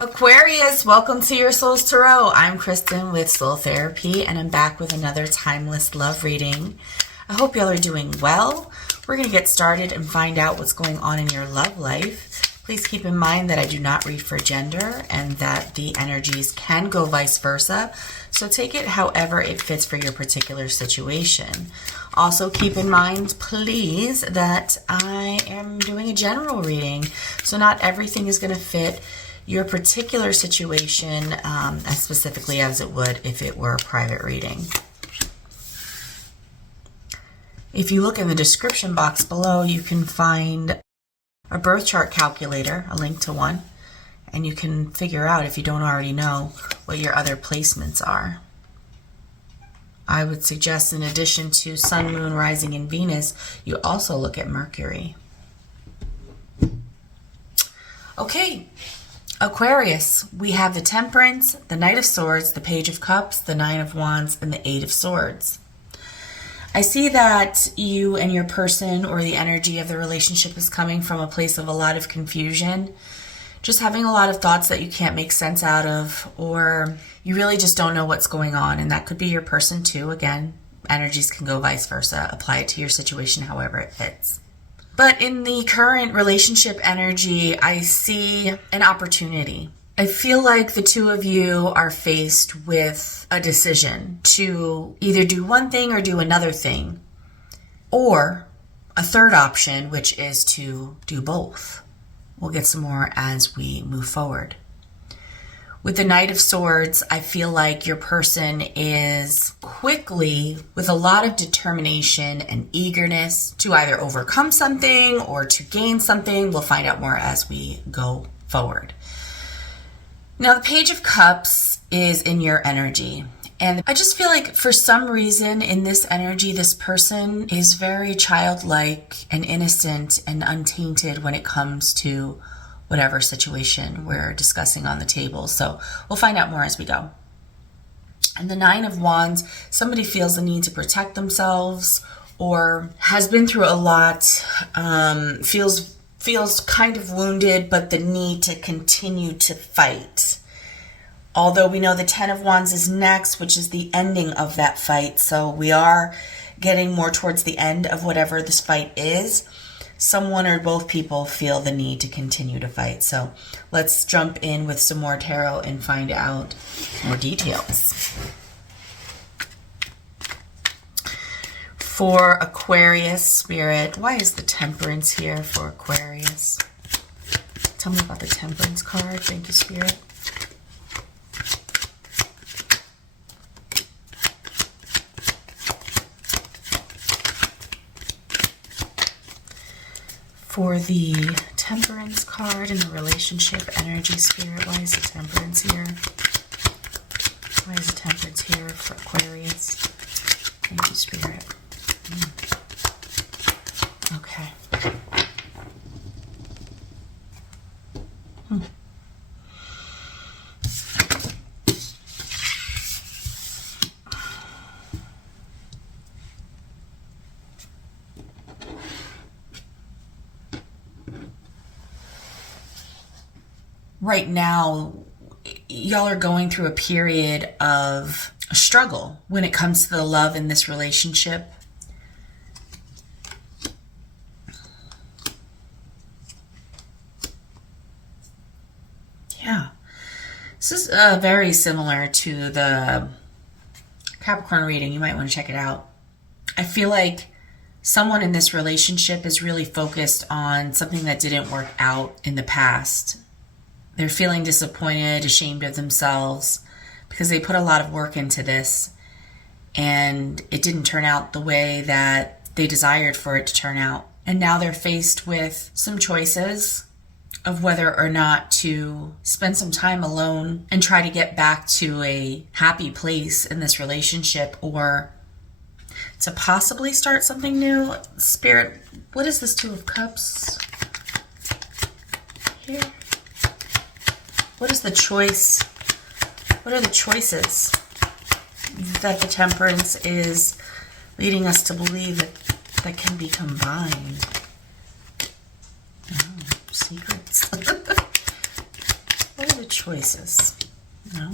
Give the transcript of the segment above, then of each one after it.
Aquarius, welcome to your Soul's Tarot. I'm Kristen with Soul Therapy, and I'm back with another timeless love reading. I hope y'all are doing well. We're going to get started and find out what's going on in your love life. Please keep in mind that I do not read for gender and that the energies can go vice versa. So take it however it fits for your particular situation. Also keep in mind, please, that I am doing a general reading. So not everything is going to fit your particular situation as specifically as it would if it were a private reading. If you look in the description box below, you can find a birth chart calculator, a link to one, and you can figure out, if you don't already know, what your other placements are. I would suggest, in addition to Sun, Moon, Rising, and Venus, you also look at Mercury. Okay. Aquarius, we have the Temperance, the Knight of Swords, the Page of Cups, the Nine of Wands, and the Eight of Swords. I see that you and your person, or the energy of the relationship, is coming from a place of a lot of confusion, just having a lot of thoughts that you can't make sense out of, or you really just don't know what's going on, and that could be your person too. Again, energies can go vice versa. Apply it to your situation however it fits. But in the current relationship energy, I see an opportunity. I feel like the two of you are faced with a decision to either do one thing or do another thing, or a third option, which is to do both. We'll get some more as we move forward. With the Knight of Swords, I feel like your person is quickly, with a lot of determination and eagerness, to either overcome something or to gain something. We'll find out more as we go forward. Now, the Page of Cups is in your energy. And I just feel like for some reason in this energy, this person is very childlike and innocent and untainted when it comes to whatever situation we're discussing on the table. So we'll find out more as we go. And the Nine of Wands, somebody feels the need to protect themselves or has been through a lot, feels kind of wounded, but the need to continue to fight. Although we know the Ten of Wands is next, which is the ending of that fight. So we are getting more towards the end of whatever this fight is. Someone or both people feel the need to continue to fight. So let's jump in with some more tarot and find out more details. For Aquarius Spirit, why is the Temperance here for Aquarius? Tell me about the Temperance card. Thank you, Spirit. For the Temperance card and the relationship energy, Spirit, why is the Temperance here? Why is the Temperance here for Aquarius? Thank you, Spirit. Okay. Right now, y'all are going through a period of struggle when it comes to the love in this relationship. Yeah. This is very similar to the Capricorn reading. You might want to check it out. I feel like someone in this relationship is really focused on something that didn't work out in the past. They're feeling disappointed, ashamed of themselves because they put a lot of work into this and it didn't turn out the way that they desired for it to turn out. And now they're faced with some choices of whether or not to spend some time alone and try to get back to a happy place in this relationship, or to possibly start something new. Spirit, what is this Two of Cups here? What is the choice? What are the choices that the Temperance is leading us to believe that can be combined? Oh, secrets. What the choices? No.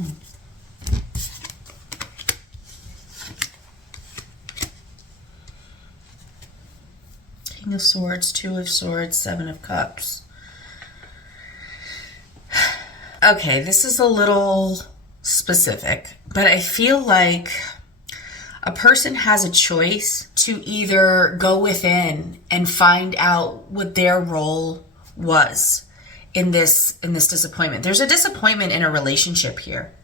King of Swords, Two of Swords, Seven of Cups. Okay, this is a little specific, but I feel like a person has a choice to either go within and find out what their role was in this disappointment. There's a disappointment in a relationship here.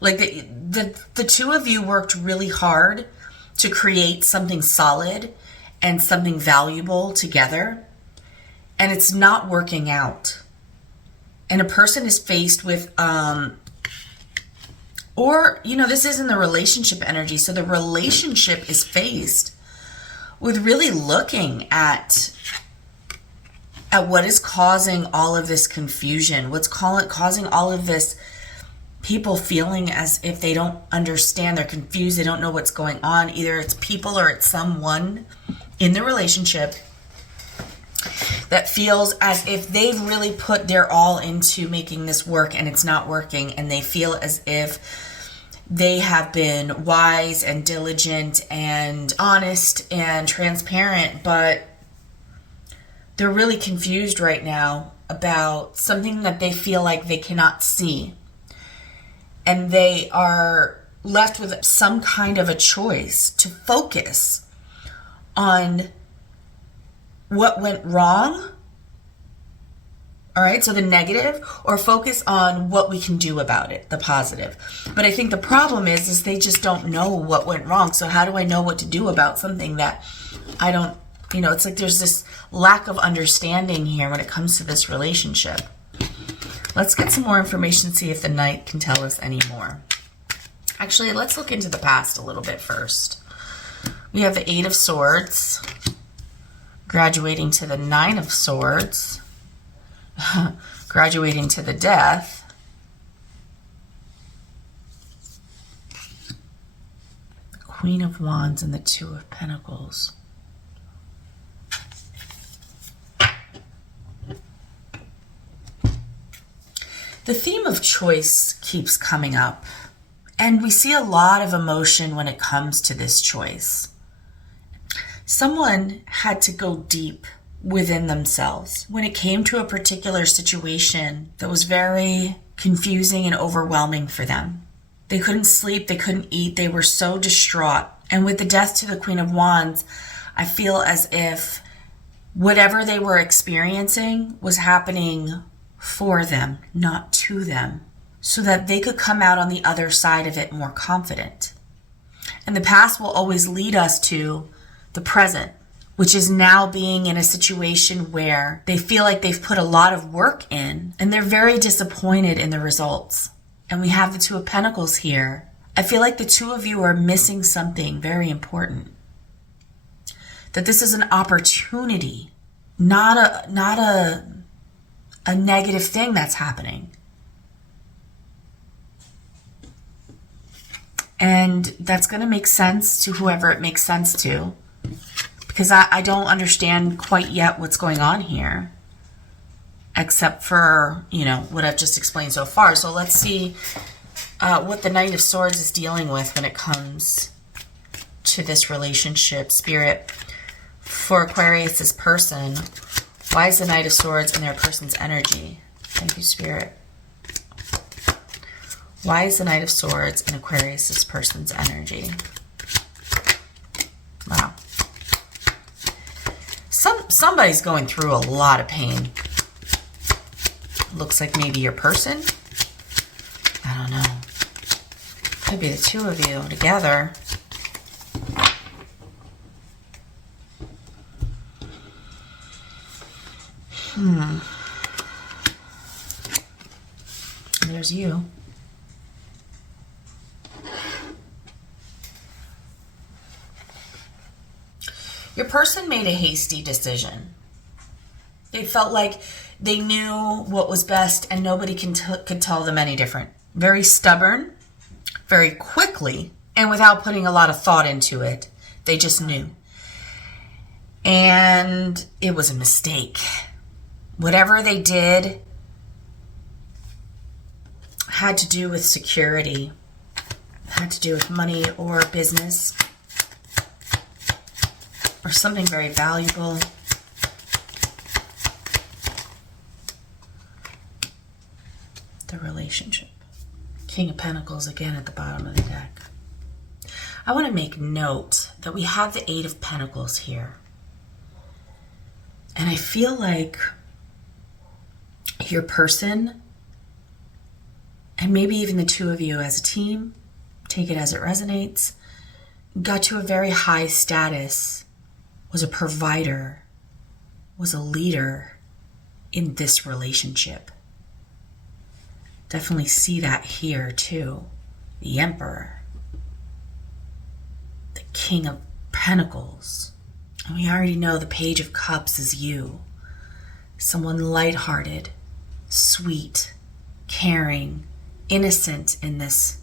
Like the two of you worked really hard to create something solid and something valuable together, and it's not working out. And a person is faced with, this isn't the relationship energy. So the relationship is faced with really looking at what is causing all of this confusion, what's causing all of this, people feeling as if they don't understand, they're confused, they don't know what's going on. Either it's people or it's someone in the relationship that feels as if they've really put their all into making this work and it's not working, and they feel as if they have been wise and diligent and honest and transparent, but they're really confused right now about something that they feel like they cannot see. And they are left with some kind of a choice to focus on what went wrong, all right, so the negative, or focus on what we can do about it, the positive. But I think the problem is they just don't know what went wrong. So how do I know what to do about something that I don't, it's like there's this lack of understanding here when it comes to this relationship. Let's get some more information, see if the Knight can tell us any more. Actually, let's look into the past a little bit first. We have the Eight of Swords, graduating to the Nine of Swords, graduating to the Death, the Queen of Wands, and the Two of Pentacles. The theme of choice keeps coming up, and we see a lot of emotion when it comes to this choice. Someone had to go deep within themselves when it came to a particular situation that was very confusing and overwhelming for them. They couldn't sleep, they couldn't eat, they were so distraught. And with the Death to the Queen of Wands, I feel as if whatever they were experiencing was happening for them, not to them, so that they could come out on the other side of it more confident. And the past will always lead us to the present, which is now being in a situation where they feel like they've put a lot of work in and they're very disappointed in the results. And we have the Two of Pentacles here. I feel like the two of you are missing something very important. That this is an opportunity, not a negative thing that's happening. And that's going to make sense to whoever it makes sense to, because I don't understand quite yet what's going on here, except for, what I've just explained so far. So let's see what the Knight of Swords is dealing with when it comes to this relationship. Spirit, for Aquarius's person, why is the Knight of Swords in their person's energy? Thank you, Spirit. Why is the Knight of Swords in Aquarius's person's energy? Wow. Somebody's going through a lot of pain. Looks like maybe your person. I don't know. Could be the two of you together. There's you. Your person made a hasty decision. They felt like they knew what was best and nobody could tell them any different. Very stubborn, very quickly, and without putting a lot of thought into it. They just knew. And it was a mistake. Whatever they did, had to do with security, had to do with money or business, or something very valuable. The relationship. King of Pentacles again at the bottom of the deck. I want to make note that we have the Eight of Pentacles here. And I feel like your person, and maybe even the two of you as a team, take it as it resonates, got to a very high status, was a provider, was a leader in this relationship. Definitely see that here too. The Emperor, the King of Pentacles. And we already know the Page of Cups is you. Someone lighthearted, sweet, caring, innocent in this.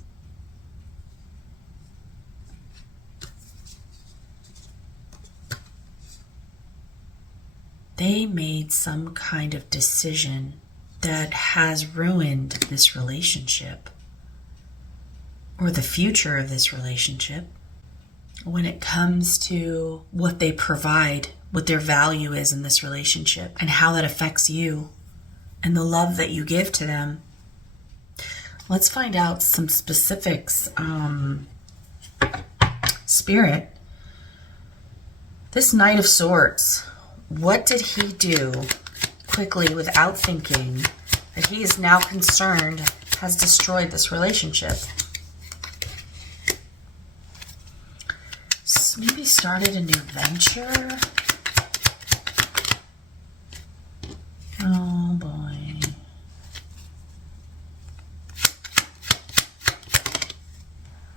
They made some kind of decision that has ruined this relationship or the future of this relationship when it comes to what they provide, what their value is in this relationship, and how that affects you and the love that you give to them. Let's find out some specifics. Spirit, this Knight of Swords, what did he do quickly without thinking that he is now concerned has destroyed this relationship? Maybe started a new venture. Oh boy.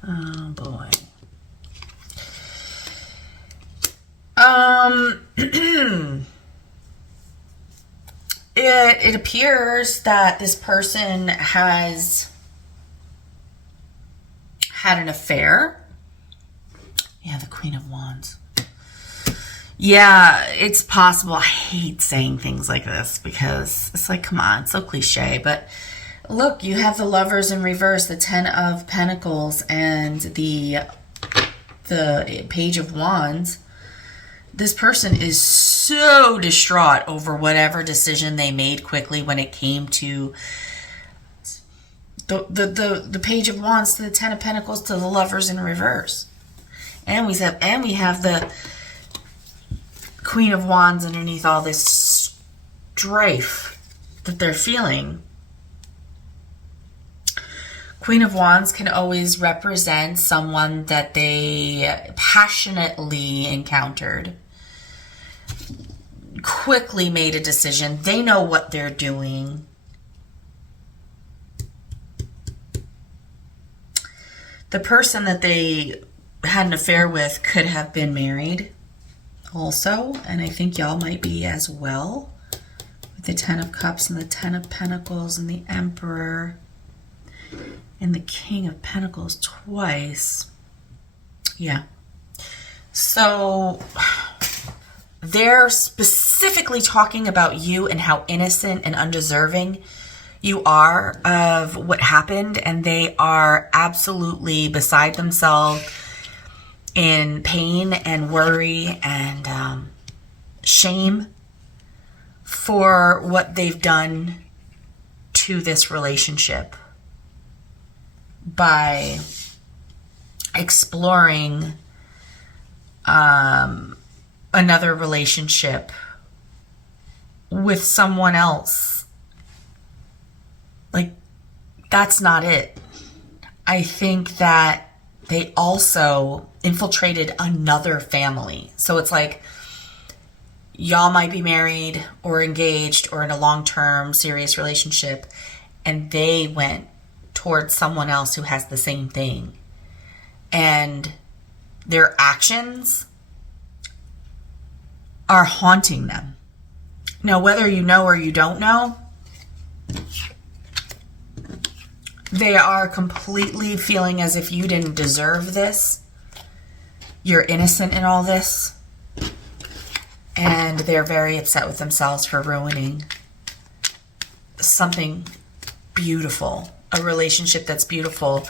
Oh boy. It appears that this person has had an affair. Yeah, the Queen of Wands. Yeah, it's possible. I hate saying things like this because it's like, come on, it's so cliche. But look, you have the Lovers in reverse, the Ten of Pentacles, and the Page of Wands. This person is so distraught over whatever decision they made quickly when it came to the Page of Wands to the Ten of Pentacles to the Lovers in reverse. And we have the Queen of Wands underneath all this strife that they're feeling. Queen of Wands can always represent someone that they passionately encountered, quickly made a decision. They know what they're doing. The person that they had an affair with could have been married also, and I think y'all might be as well, with the Ten of Cups and the Ten of Pentacles and the Emperor and the King of Pentacles twice. Yeah. So they're specifically talking about you and how innocent and undeserving you are of what happened, and they are absolutely beside themselves in pain and worry and shame for what they've done to this relationship by exploring another relationship with someone else. Like, that's not it. I think that they also infiltrated another family. So it's like y'all might be married or engaged or in a long-term serious relationship, and they went towards someone else who has the same thing. And their actions are haunting them. Now, whether you know or you don't know, they are completely feeling as if you didn't deserve this. You're innocent in all this. And they're very upset with themselves for ruining something beautiful, a relationship that's beautiful.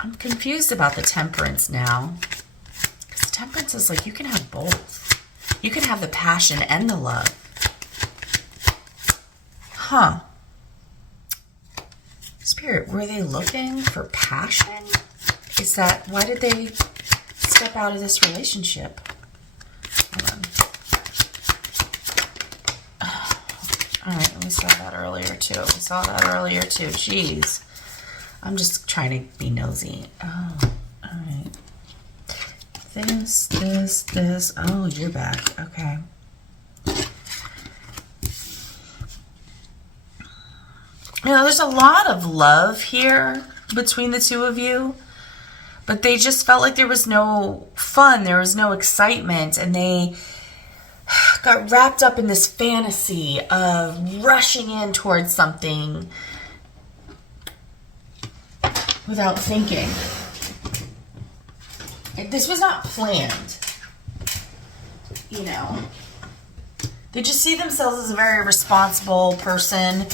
I'm confused about the Temperance now. Because Temperance is like, you can have both. You can have the passion and the love. Huh. Spirit, were they looking for passion? Is that, why did they step out of this relationship? Hold on. All right, we saw that earlier too. Jeez. I'm just trying to be nosy. Oh, all right. This. Oh, you're back. Okay. You know, there's a lot of love here between the two of you, but they just felt like there was no fun, there was no excitement, and they got wrapped up in this fantasy of rushing in towards something without thinking. This was not planned, you know. They just see themselves as a very responsible person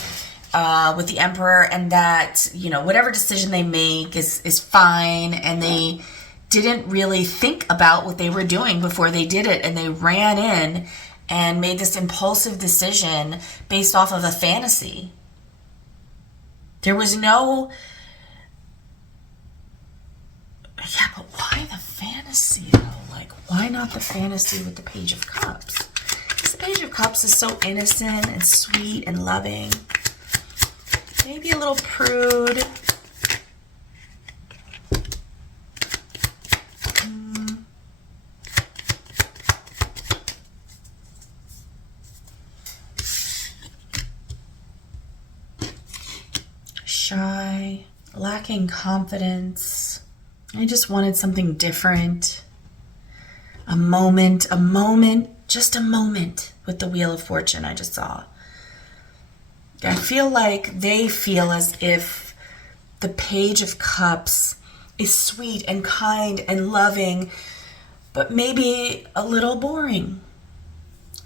with the Emperor, and that, you know, whatever decision they make is fine, and they didn't really think about what they were doing before they did it, and they ran in and made this impulsive decision based off of a fantasy. There was no... Yeah, but why the fantasy, though? Like, why not the fantasy with the Page of Cups? Because the Page of Cups is so innocent and sweet and loving. Maybe a little prude. Shy, lacking confidence. I just wanted something different. A moment, just a moment with the Wheel of Fortune I just saw. I feel like they feel as if the Page of Cups is sweet and kind and loving, but maybe a little boring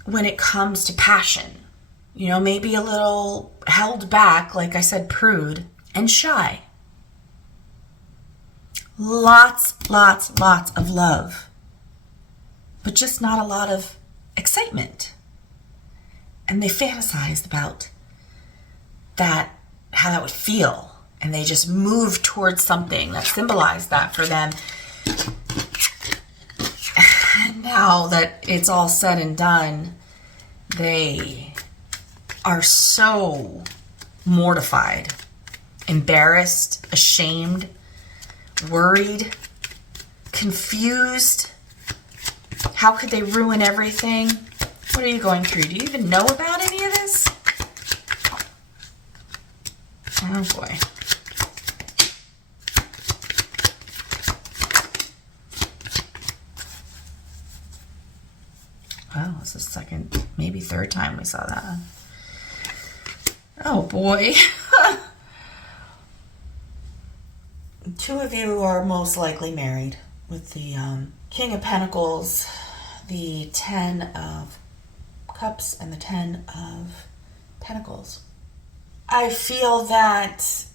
when it comes to passion. You know, maybe a little held back, like I said, prude and shy. Lots of love, but just not a lot of excitement. And they fantasized about that, how that would feel, and they just moved towards something that symbolized that for them. And now that it's all said and done, they are so mortified, embarrassed, ashamed, worried, confused. How could they ruin everything? What are you going through? Do you even know about any of this? Oh boy. Wow, this is the second, maybe third time we saw that. Oh boy. Two of you are most likely married, with the King of Pentacles, the 10 of Cups, and the 10 of Pentacles. I feel that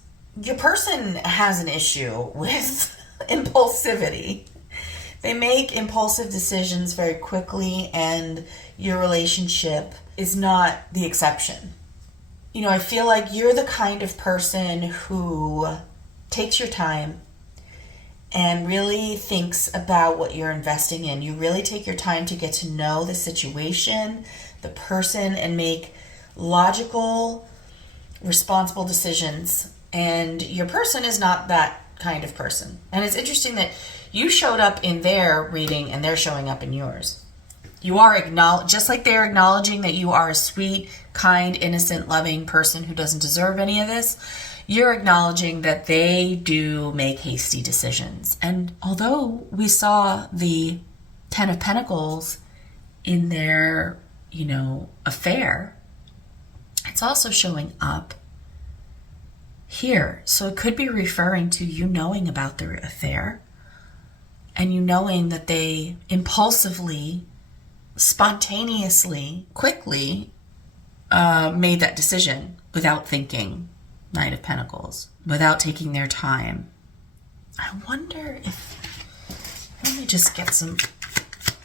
your person has an issue with impulsivity. They make impulsive decisions very quickly, and your relationship is not the exception. You know, I feel like you're the kind of person who takes your time and really thinks about what you're investing in. You really take your time to get to know the situation, the person, and make logical, responsible decisions. And your person is not that kind of person. And it's interesting that you showed up in their reading and they're showing up in yours. You are just like they're acknowledging that you are a sweet, kind, innocent, loving person who doesn't deserve any of this. You're acknowledging that they do make hasty decisions. And although we saw the 10 of Pentacles in their, you know, affair, it's also showing up here. So it could be referring to you knowing about their affair, and you knowing that they impulsively, spontaneously, quickly made that decision without thinking. Knight of Pentacles, without taking their time. I wonder if, let me just get some,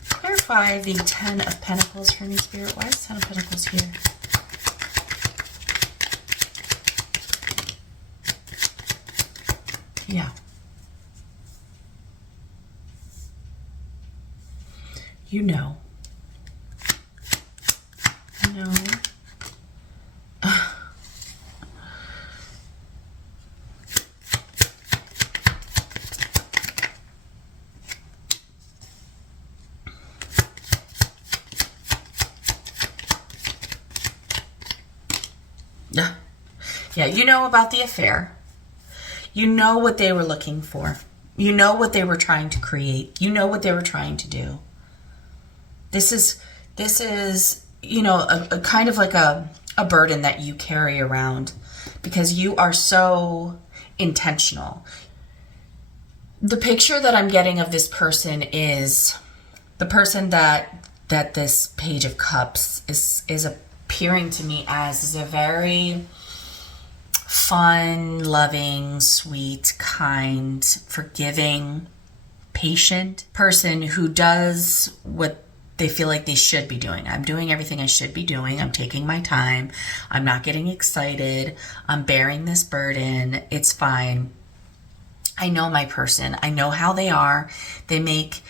clarify the 10 of Pentacles for me, Spirit. Why is 10 of Pentacles here? Yeah. You know. No. Yeah, you know about the affair. You know what they were looking for. You know what they were trying to create. You know what they were trying to do. This is, you know, a kind of like a burden that you carry around because you are so intentional. The picture that I'm getting of this person is the person that this Page of Cups is appearing to me as is a very fun, loving, sweet, kind, forgiving, patient person who does what they feel like they should be doing. I'm doing everything I should be doing. I'm taking my time. I'm not getting excited. I'm bearing this burden. It's fine. I know my person. I know how they are. They make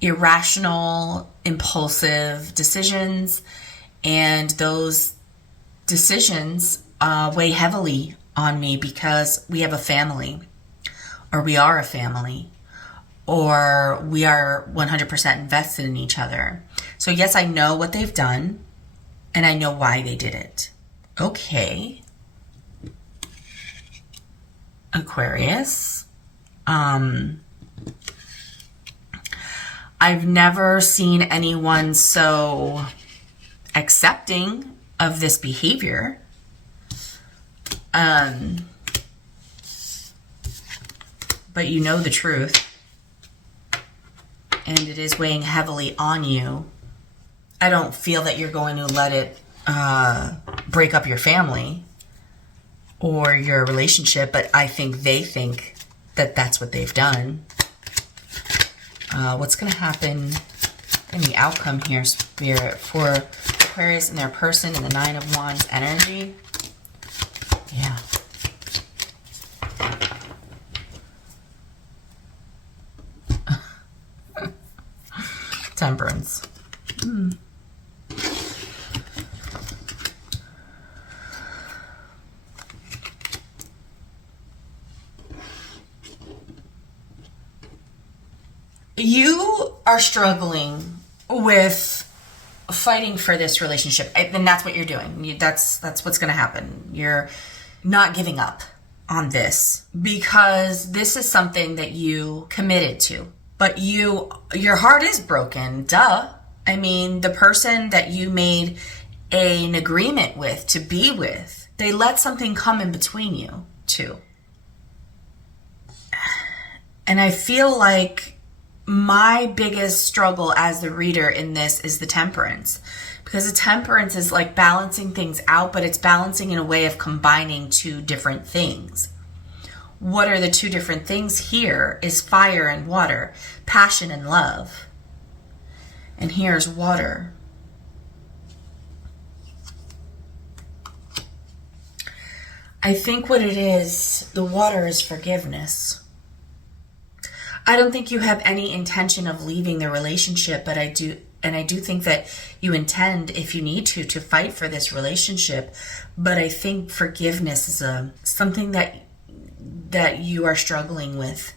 irrational, impulsive decisions, and those decisions weigh heavily on me because we have a family, or we are a family, or we are 100% invested in each other. So yes, I know what they've done, and I know why they did it. Okay. Aquarius. I've never seen anyone so accepting of this behavior. But you know the truth, and it is weighing heavily on you. I don't feel that you're going to let it break up your family or your relationship, but I think they think that that's what they've done. What's going to happen in the outcome here, Spirit, for Aquarius and their person in the Nine of Wands energy? Yeah. Temperance. You are struggling with fighting for this relationship, and that's what you're doing. That's what's going to happen. You're not giving up on this because this is something that you committed to. But your heart is broken, duh. I mean, the person that you made an agreement with to be with, they let something come in between you two. And I feel like my biggest struggle as the reader in this is the Temperance. Because the Temperance is like balancing things out, but it's balancing in a way of combining two different things. What are the two different things here is fire and water, passion and love. And here's water. I think what it is, the water is forgiveness. I don't think you have any intention of leaving the relationship, but I do think that you intend, if you need to fight for this relationship. But I think forgiveness is something that you are struggling with.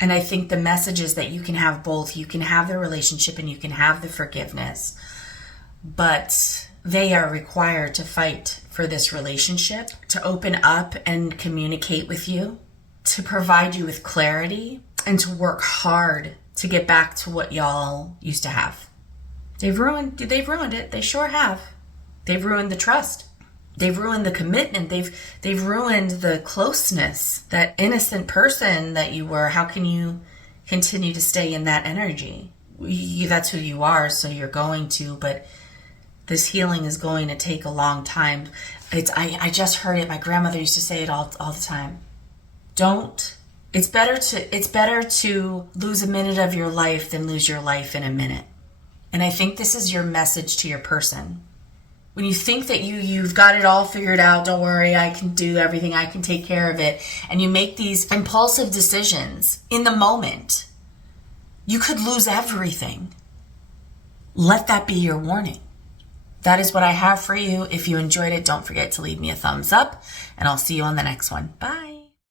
And I think the message is that you can have both. You can have the relationship and you can have the forgiveness. But they are required to fight for this relationship, to open up and communicate with you, to provide you with clarity, and to work hard to get back to what y'all used to have. They've ruined it. They sure have. They've ruined the trust. They've ruined the commitment. They've ruined the closeness. That innocent person that you were, how can you continue to stay in that energy? That's who you are, so you're going to, but This healing is going to take a long time. I just heard it. My grandmother used to say it all the time. It's better to lose a minute of your life than lose your life in a minute. And I think this is your message to your person. When you think that you've got it all figured out, don't worry, I can do everything, I can take care of it, and you make these impulsive decisions in the moment, you could lose everything. Let that be your warning. That is what I have for you. If you enjoyed it, don't forget to leave me a thumbs up, and I'll see you on the next one. Bye.